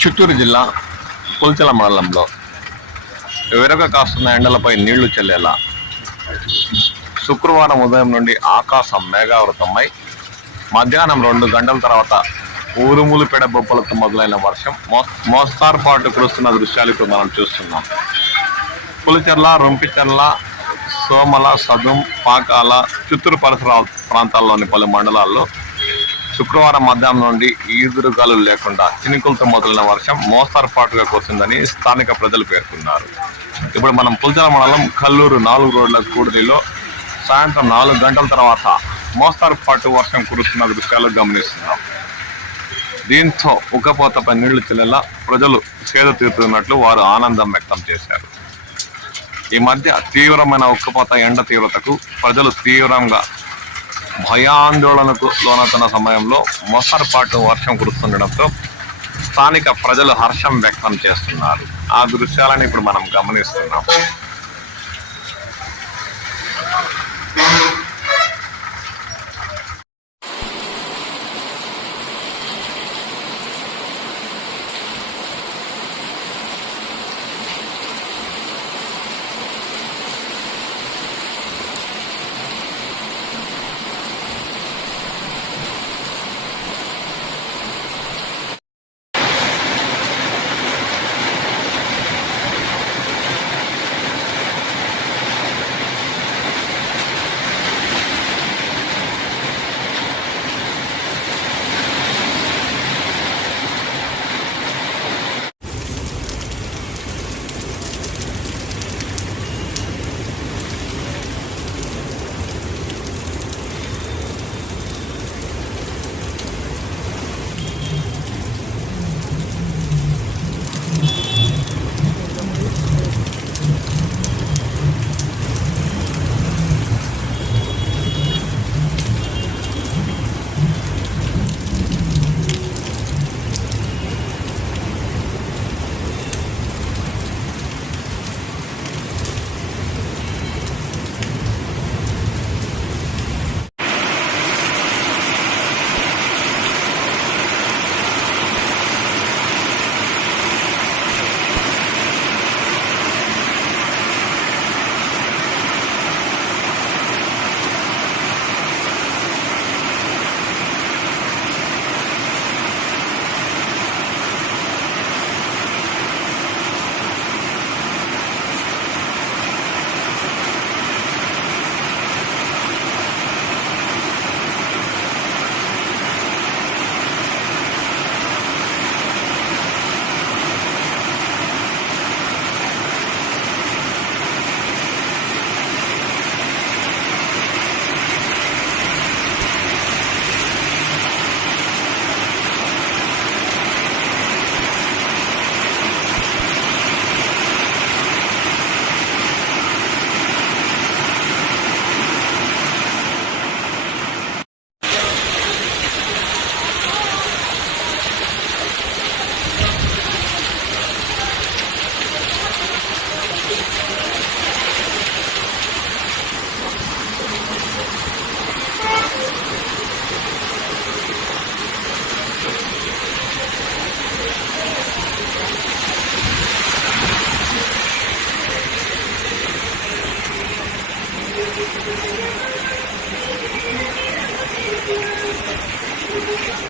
చిత్తూరు జిల్లా పుల్చల మండలంలో విరగ కాస్తున్న ఎండలపై నీళ్లు చెల్లేలా శుక్రవారం ఉదయం నుండి ఆకాశం మేఘావృతమై మధ్యాహ్నం 2 గంటల తర్వాత ఊరుములు పెడబొప్పలతో మొదలైన వర్షం మోస్తార్పాటు కురుస్తున్న దృశ్యాలు ఇప్పుడు మనం చూస్తున్నాం. పులిచెర్ల, రొంపిచెర్ల, సోమల, సదుం, పాకాల, చిత్తూరు పరిసర ప్రాంతాల్లోని పలు మండలాల్లో శుక్రవారం మధ్యాహ్నం నుండి ఈదురుగాలు లేకుండా చినుకులతో మొదలైన వర్షం మోస్తార్పాటుగా కురిసిందని స్థానిక ప్రజలు పేర్కొన్నారు. ఇప్పుడు మనం పుల్చెర్ల మండలం కల్లూరు 4 రోడ్ల కూడలిలో సాయంత్రం 4 గంటల తర్వాత మోస్తార్పాటు వర్షం కురుస్తున్న దృశ్యాలు గమనిస్తున్నాం. దీంతో ఉక్కపోతపై నీళ్లు చెల్లేలా ప్రజలు సేద తీరుతున్నట్లు వారు ఆనందం వ్యక్తం చేశారు. ఈ మధ్య తీవ్రమైన ఉక్కపోత ఎండ తీవ్రతకు ప్రజలు తీవ్రంగా భయాందోళనకు లోనవుతున్న సమయంలో మోస్తరుపాటు వర్షం కురుస్తుండటంతో స్థానిక ప్రజలు హర్షం వ్యక్తం చేస్తున్నారు. ఆ దృశ్యాలను ఇప్పుడు మనం గమనిస్తున్నాం.